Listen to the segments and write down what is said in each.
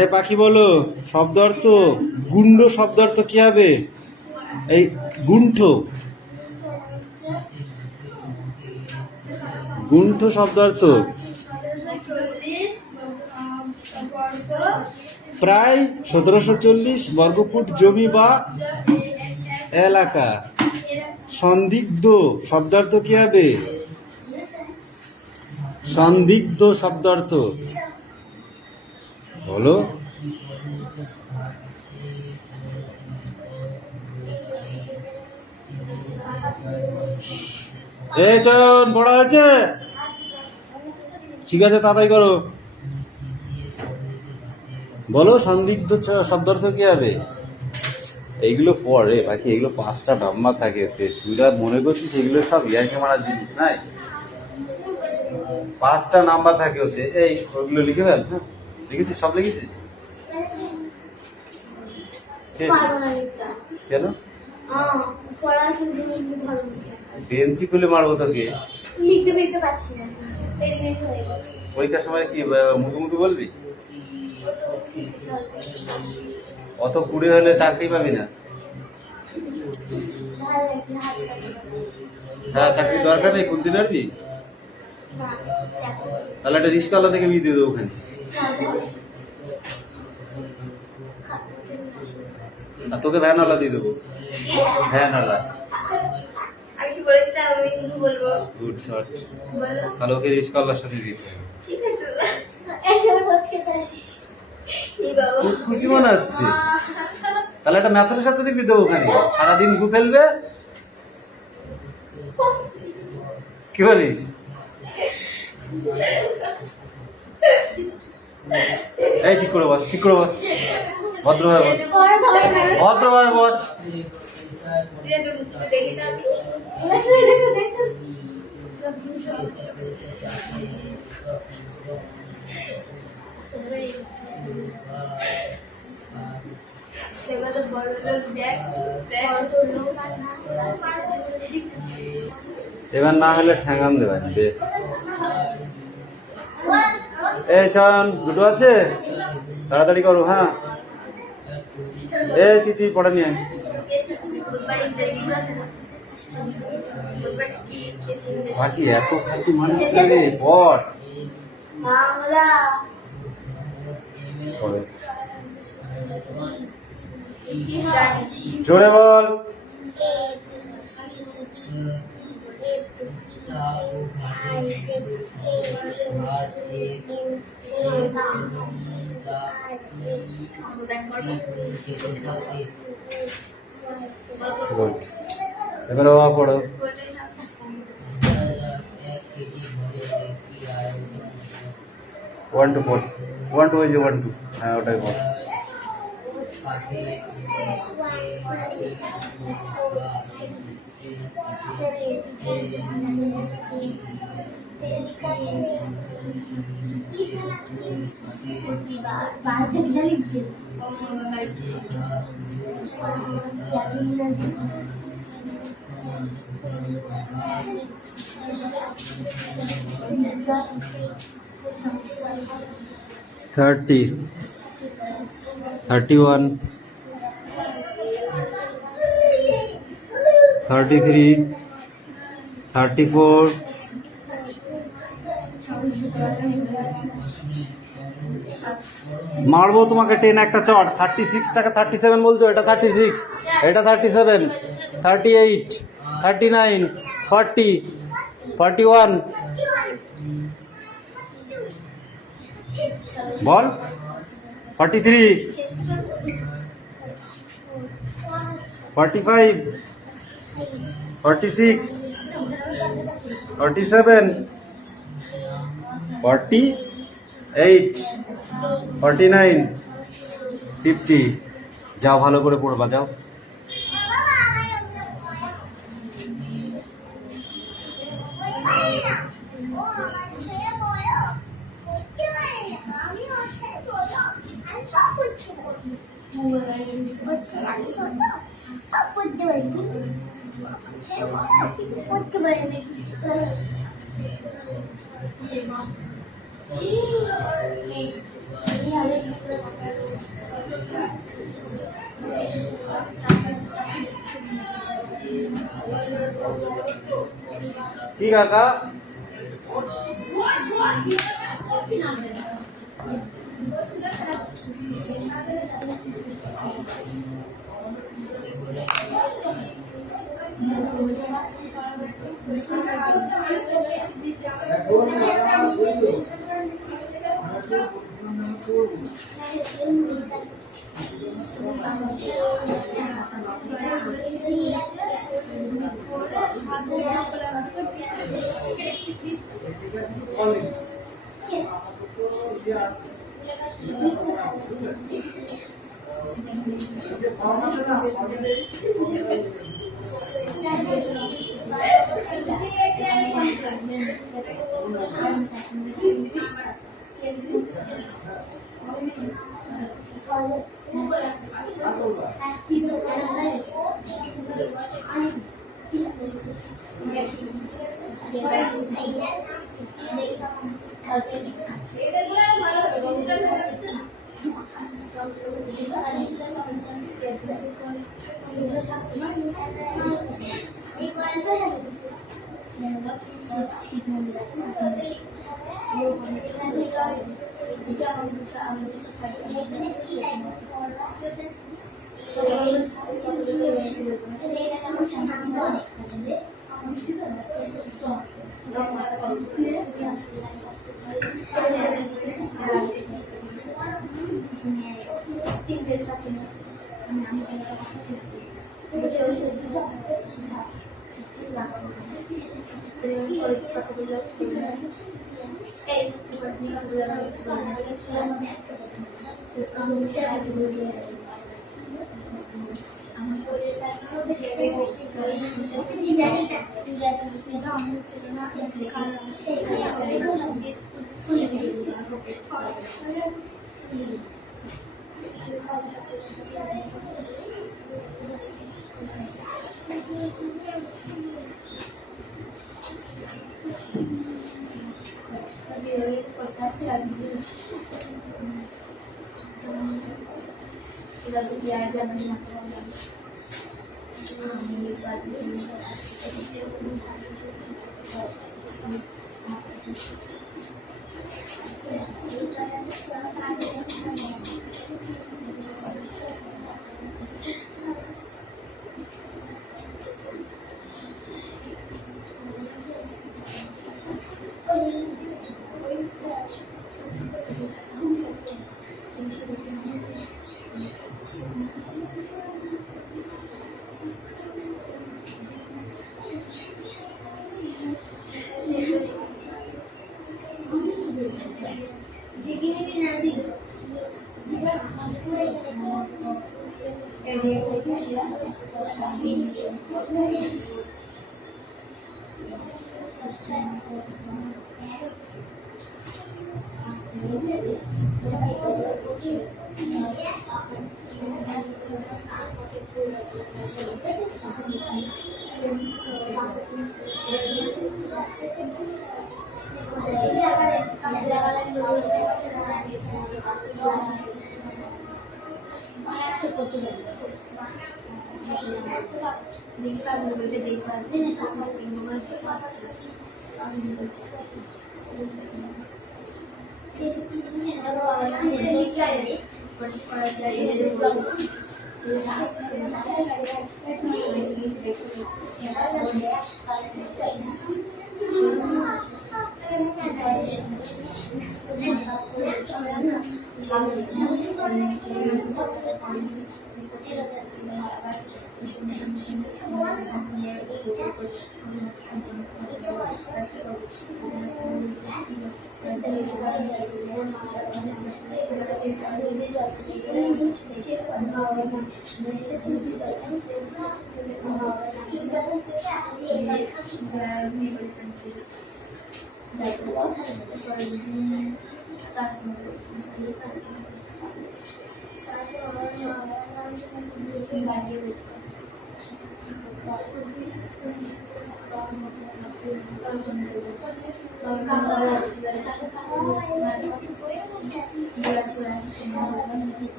এ পাখি বলো শব্দ অর্থ। গুণ্ড শব্দ অর্থ কি হবে? এই গুণ্ঠ, গুণ্ঠ শব্দ অর্থ প্রায় 1740 বর্গফুট জমি বা এলাকা। সন্দিগ্ধ শব্দার্থ কি হবে? সন্দিগ্ধ শব্দার্থ বলো। এই চয়ন পড়া হয়েছে? ঠিক আছে, তাড়াতাড়ি করো। বলো সন্দিগ্ধ শব্দার্থ কি হবে? এইগুলো পড়ে বাকি, এগুলো 5টা নাম্বার থাকে। তুইরা মনে করছিস এগুলো সব ইয়ারকে মারার জিনিস নাই, 5টা নাম্বার থাকে ওতে। এই ওগুলো লিখে ফেল। হ্যাঁ, লিখেছিস? সব লিখেছিস? কেন? বেঞ্চি খুলে মারবো তোকে? পরীক্ষার সময় কি মুখে মুখে বলবি? অত কুড়ে হলে চাকরি পাবি না। হ্যাঁ, চাকরি দরকার নেই, খুলতে পারবি? তাহলে একটা রিস্কাওয়ালা থেকে বিয়ে দিয়ে দেবো ওখানে। আর তোকে ভ্যানওয়ালা দিয়ে দেবো, ভ্যানওয়ালা। Good shot. তাহলে ওকে রিস্কাওয়ালার সাথে দিতে হবে। খুব খুশি মনে হচ্ছে। তাহলে একটা ম্যাথরের সাথে দিয়ে দেবো ওখানে, সারাদিন ঘু ফেলবে। কি বলিস? এই ঠিক করে বস, ঠিক করে বস, ভদ্রভাবে বস, ভদ্রভাবে বস। এবার না হলে ঠ্যাঙ্গাম দেবেন। এই চয়ন দুটো আছে, তাড়াতাড়ি করো। হ্যাঁ, এই তুই পড়া নিয়ে বাকি এত খাকি মানুষ পড়। জোরে বল। এবার ও পড়ো। 1 to 4, 1 to 1 2। হ্যাঁ, ওটাই বল। $30, $31, $33, $34, মারবো তোমাকে 10 একটা চট। 36 টাকা 37 বলছো, এটা 36, এটা 37, 38, 39, 40, 41 বল। 43, 45, 46, 47, 48, 49, 50। যাও, ভালো করে পড়বা, যাও। কি কাকা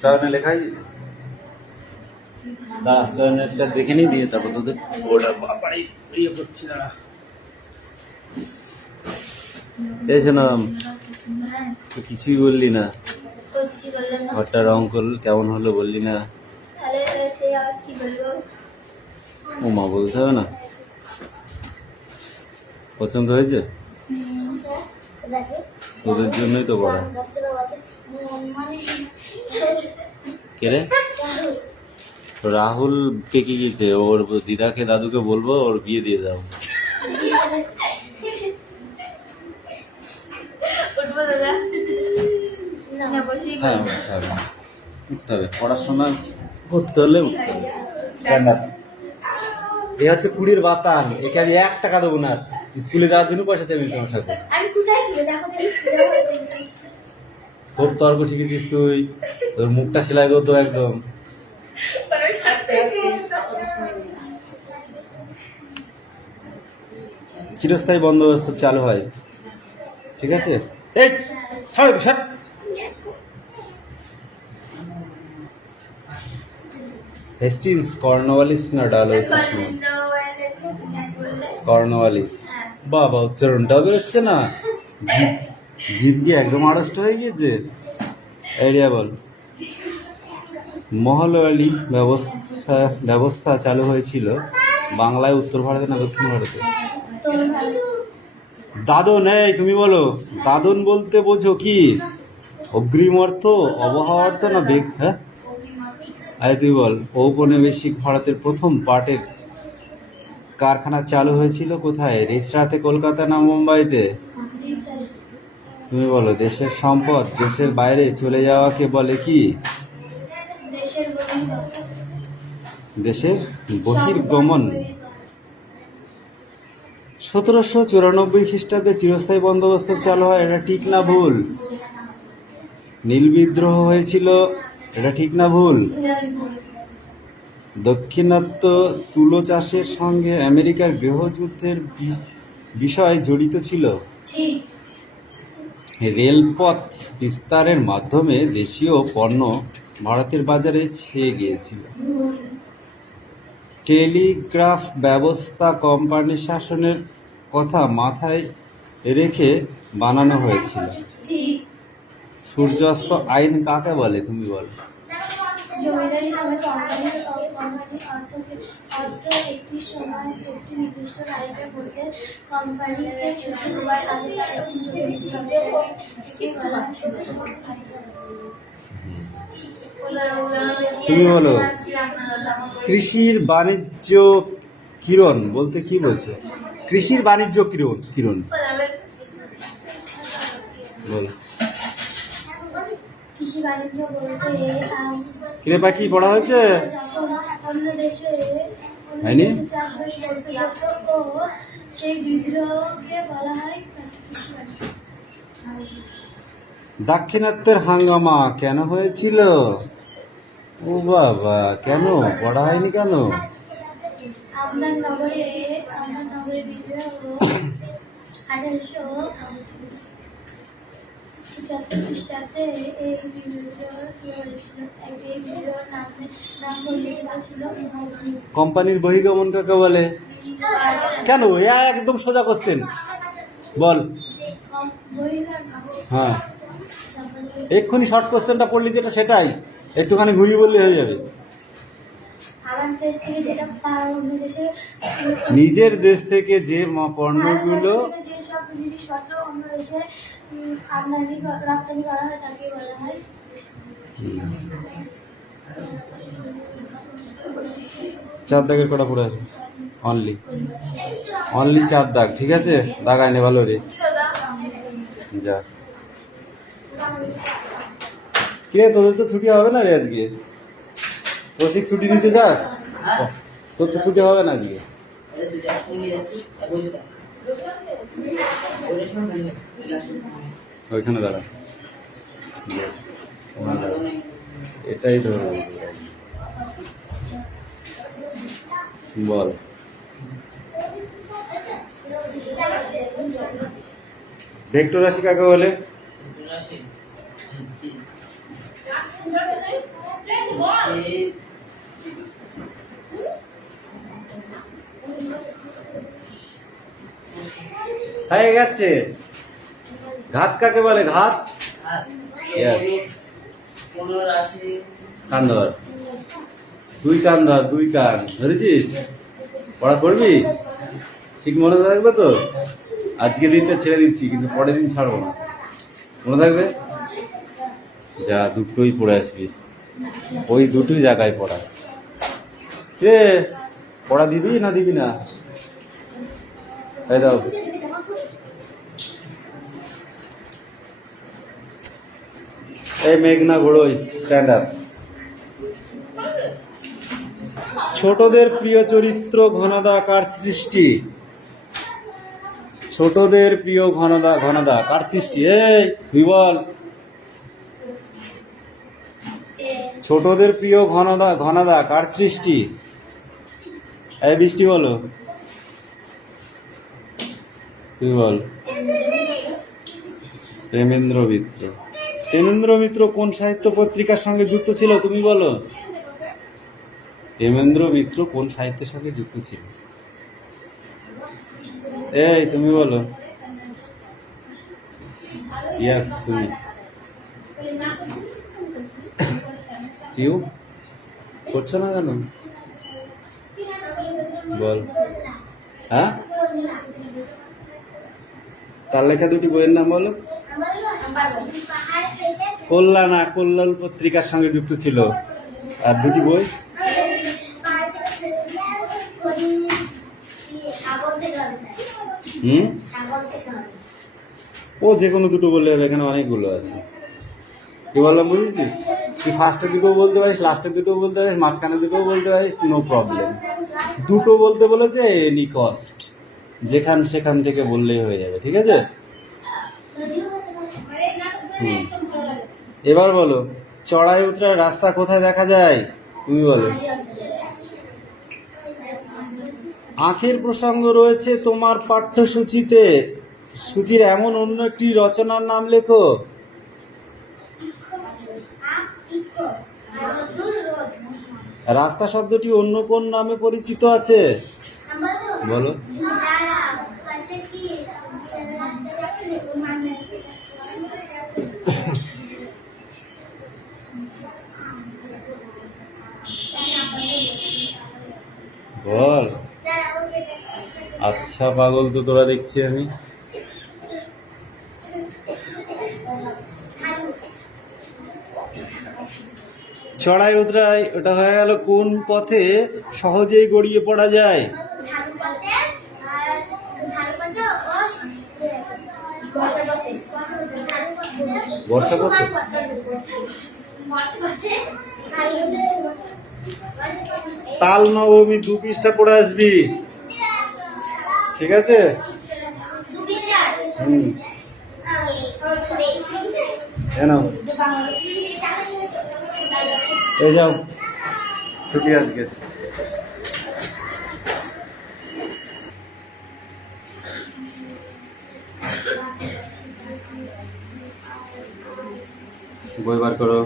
চয়নে লেখাই দিতে দাঁড়া, চয়নেরটা দেখে নিই দিয়ে তারপর তোদের ওটা বাড়ি ইয়ে করছি না। এসে না তো কিছুই বললি না, ঘরটা রং করল কেমন হলো বললি না। ও মা বলতে হবে না, পছন্দ হয়েছে? তোদের জন্যই তো করা। কে রে? রাহুল পেকে গেছে, ওর দিদাকে দাদুকে বলবো ওর বিয়ে দিয়ে দাও। হ্যাঁ উঠতে হবে, পড়াশোনা করতে হলে উঠতে হবে। এ হচ্ছে 20-র বাতান, একে আমি 1 টাকা দেবো না, স্কুলে যাওয়ার জন্য পয়সা চাইবি তোমার সাথে। খুব তর্ক শিখেছিস তুই, তোর মুখটা সেলাই করতো একদম। চিরস্থায়ী বন্দোবস্ত চালু হয়, ঠিক আছে? এই ছাড়ো তো, ছাড়। হেস্টিংস, কর্নওয়ালিস না ডালহৌসিস? কর্নওয়ালিস। বাবা, উচ্চারণটাও বেরোচ্ছে না, জিভ কি একদম আড়ষ্ট হয়ে গিয়েছে? আইডিয়া বল। মহলওয়ালি ব্যবস্থা চালু হয়েছিল বাংলায়, উত্তর ভারতে না দক্ষিণ ভারতে? দাদন। এই তুমি বলো, দাদন বলতে বোঝো কি? অগ্রিম অর্থ, অবহাওয়া অর্থ না বেগ? হ্যাঁ, আরে তুই বল। ঔপনিবেশিক ভারতের প্রথম পাটের কারখানা চালু হয়েছিল কোথায়? রিসরাতে, কলকাতা না মুম্বাইতে? তুমি বলো। দেশের সম্পদ দেশের বাইরে চলে যাওয়াকে বলে কি? দেশের বহির্গমন। 1794 খ্রিস্টাব্দে চিরস্থায়ী বন্দোবস্ত চালু হয়, এটা ঠিক না ভুল? নীল বিদ্রোহ হয়েছিল, এটা ঠিক না ভুল? দাক্ষিণাত্য তুলো চাষের সঙ্গে আমেরিকার গৃহযুদ্ধের বিষয় জড়িত ছিল। রেলপথ বিস্তারের মাধ্যমে দেশীয় পণ্য ভারতের বাজারে ছেয়ে গিয়েছিল। টেলিগ্রাফ ব্যবস্থা কোম্পানি শাসনের কথা মাথায় রেখে বানানো হয়েছিল। সূর্যাস্ত আইন কাকে বলে? তুমি বলো। জমিদারি সময় কোম্পানি অর্থ একটি সময় একটি নির্দিষ্ট তারিখের মধ্যে কোম্পানিকে শুক্রবার আগে তার একটি তুমি বলো। কৃষির বাণিজ্য কিরণ বলতে কি বলছো? কৃষির বাণিজ্য কিরণ কিরণ বলো। কৃষি বাণিজ্য বলতে কিরে পাখি পড়া হয়েছে? যখন অন্য দেশে হয়নি? চাষ করতে যেত ও সেই বিদ্রোহকে বলা হয় কৃষি বাণিজ্য। দাক্ষিণাত্যের হাঙ্গামা কেন হয়েছিল? ও বাবা, কেন পড়া হয়নি কেন? আমদান নগরে বিদ্রোহ 1875 খ্রিস্টাব্দে এই বিদ্রোহ হয়েছিল। এই বিদ্রোহের নাম ছিল কোম্পানির বহির্গমন কাকে বলে? কেন একদম সোজা কোশ্চেন বল। হ্যাঁ, এক্ষুনি শর্ট কোশ্চেনটা পড়লি যেটা সেটাই একটুখানি ঘুরিয়ে বললে হয়ে যাবে। নিজের দেশ থেকে যে পণ্যগুলো যেসব জিনিসপত্র অন্য দেশে আমদানি রপ্তানি করা হয় তাকে বলা হয়। চার দাগের কটা পড়ে আছে? অনলি 4 দাগ, ঠিক আছে? দাগাই নে ভালো রে। যা, কে তোদের তো ছুটি হবে না রে আজকে? রসিক ছুটি নিতে যাস? তোর তো ছুটি হবে না আজকে। ওইখানে দাঁড়া, এটাই ধর বল। ভেক্টর রাশি কাকে বলে? হয়ে গেছে। ঘাত কাকে বলে? ঘাত কান ধর, 2 কান ধর, 2 কান ধরেছিস? পড়া করবি? ঠিক মনে থাকবে তো? আজকে দিনটা ছেড়ে দিচ্ছি, কিন্তু পরের দিন ছাড়বো না, মনে থাকবে? যা, দুটোই পড়ে আসবি, ওই দুটোই জায়গায় পড়া। কে পড়া দিবি না দিবি না? এই দাও। এই মেঘনা ঘোড়ই, স্ট্যান্ড আপ। ছোটদের প্রিয় চরিত্র ঘনদা কার সৃষ্টি? ছোটদের প্রিয় ঘনদা কার সৃষ্টি? এই তুই বল। ছোটদের প্রিয় ঘনদা কার সৃষ্টি? এই বৃষ্টি বলো। তুই বল। প্রেমেন্দ্র মিত্র। প্রেমেন্দ্র মিত্র কোন সাহিত্য পত্রিকার সঙ্গে যুক্ত ছিল তুমি বলো? প্রেমেন্দ্র মিত্র কোন সাহিত্যের সঙ্গে যুক্ত ছিল? এই তুমি বলো। ইয়েস তুমি। কিউ করছো না কেন? বল। হ্যাঁ, তার লেখা দুটি বইয়ের নাম বলো। কল্যাণ কল্যাণ পত্রিকার সঙ্গে যুক্ত ছিল। আর দুটি বই? ও যে কোনো দুটো বললে হবে, এখানে অনেকগুলো আছে। কি বললাম বুঝেছিস? তুই ফার্স্টে দুটো বলতে পারিস, লাস্টে দুটো বলতে পারিস, মাঝখানে দুটো বলতে পারিস, নো প্রবলেম। দুটো বলতে বলেছে এনি কস্ট, যেখান সেখান থেকে বললেই হয়ে যাবে, ঠিক আছে? এবার বলো, চড়াই উতরার রাস্তা কোথায় দেখা যায় তুমি বলো। আখের প্রসঙ্গ রয়েছে তোমার পাঠ্যসূচিতে, সূচির এমন অন্য একটি রচনার নাম লেখো। রাস্তা শব্দটি অন্য কোন নামে পরিচিত আছে বলো। বল। আচ্ছা পাগল তো তোরা, দেখছি আমি। চড়াই উতরাই ওটা হয়ে গেল কোন পথে সহজেই গড়িয়ে পড়া যায়? বর্ষাপথে। তাল নবমী 2 পৃষ্ঠা পড়ে আসবি, ঠিক আছে? এই যাও, ছুটি আজকে। বই বার করো।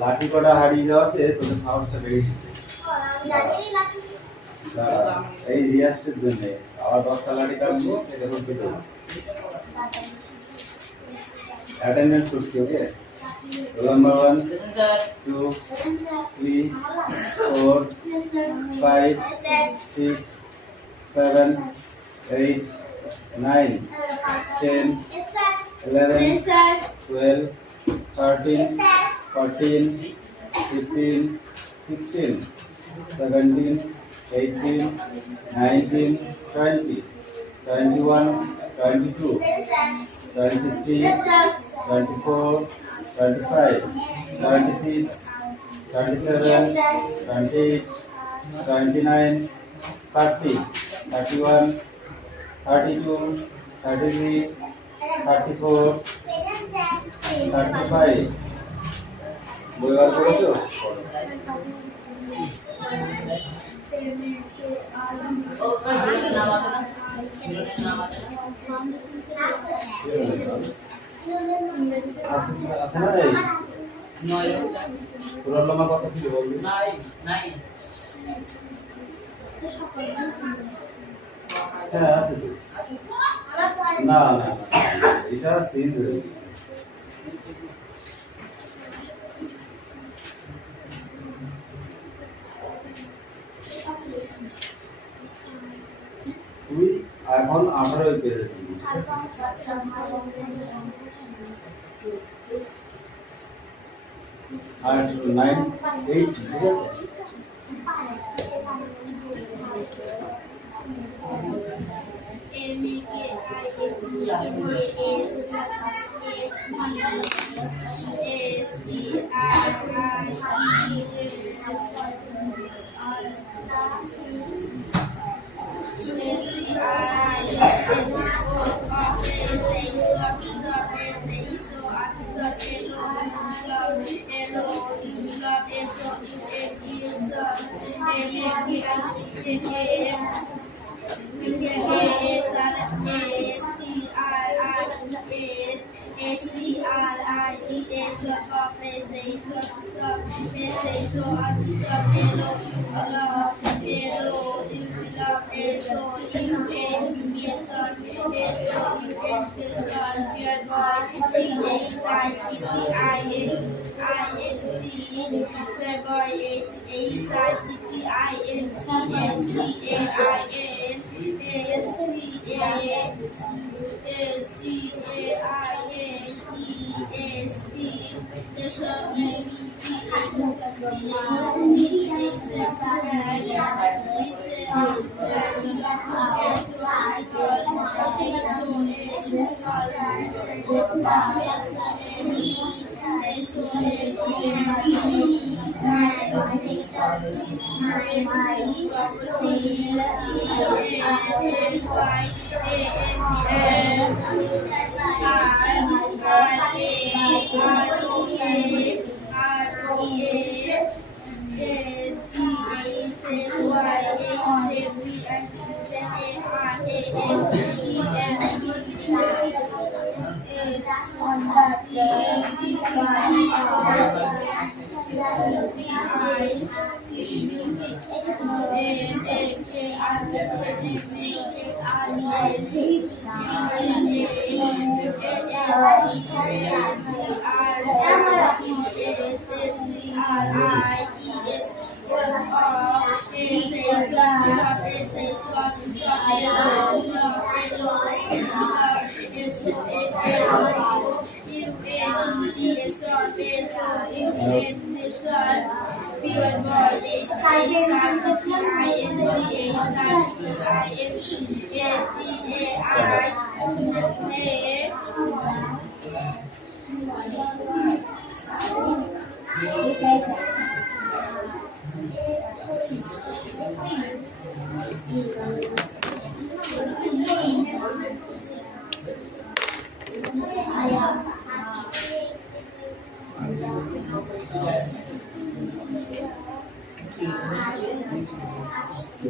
লাঠি কটা হারিয়ে যাওয়াতে তোদের সাহসটা বেড়েছে। এই রিয়াসের জন্য আবার 10টা লাঠি কাটবো, এটা করতে দেবো। অ্যাটেন্ডেন্স করছি, ওকে? নাম্বার 1 2 3 4 5 6 7 8 9 10 11 12 13 14 15 16 17 18 19 20 21 22 23 24 25 26 27 28 29 30 31 32 33 34 35 বই বার করেছো? আছে না? এই পুরোলমা কত ছিল বলবি? হ্যাঁ আছে তো। না না এটা চেঞ্জ হয়ে গেছে। তুই এখন 18 পেয়ে যাবি। আর 9 8 ঠিক আছে।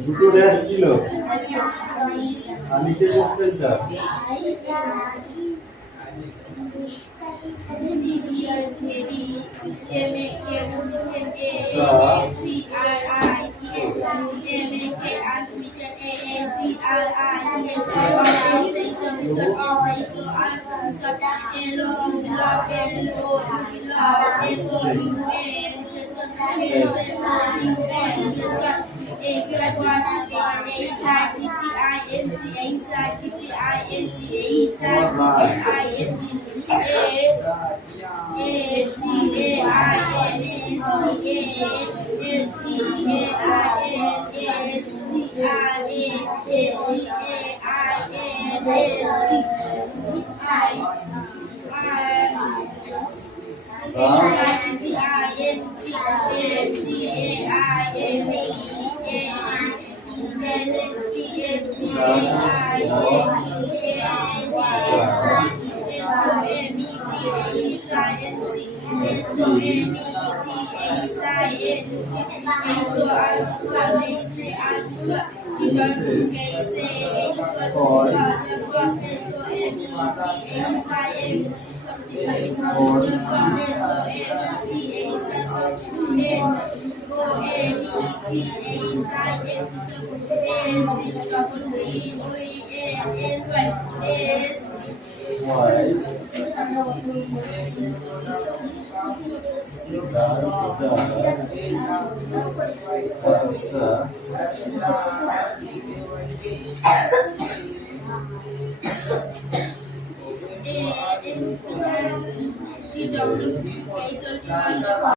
দুটো ড্যাশ ছিল আর নিচে কোশ্চেনটা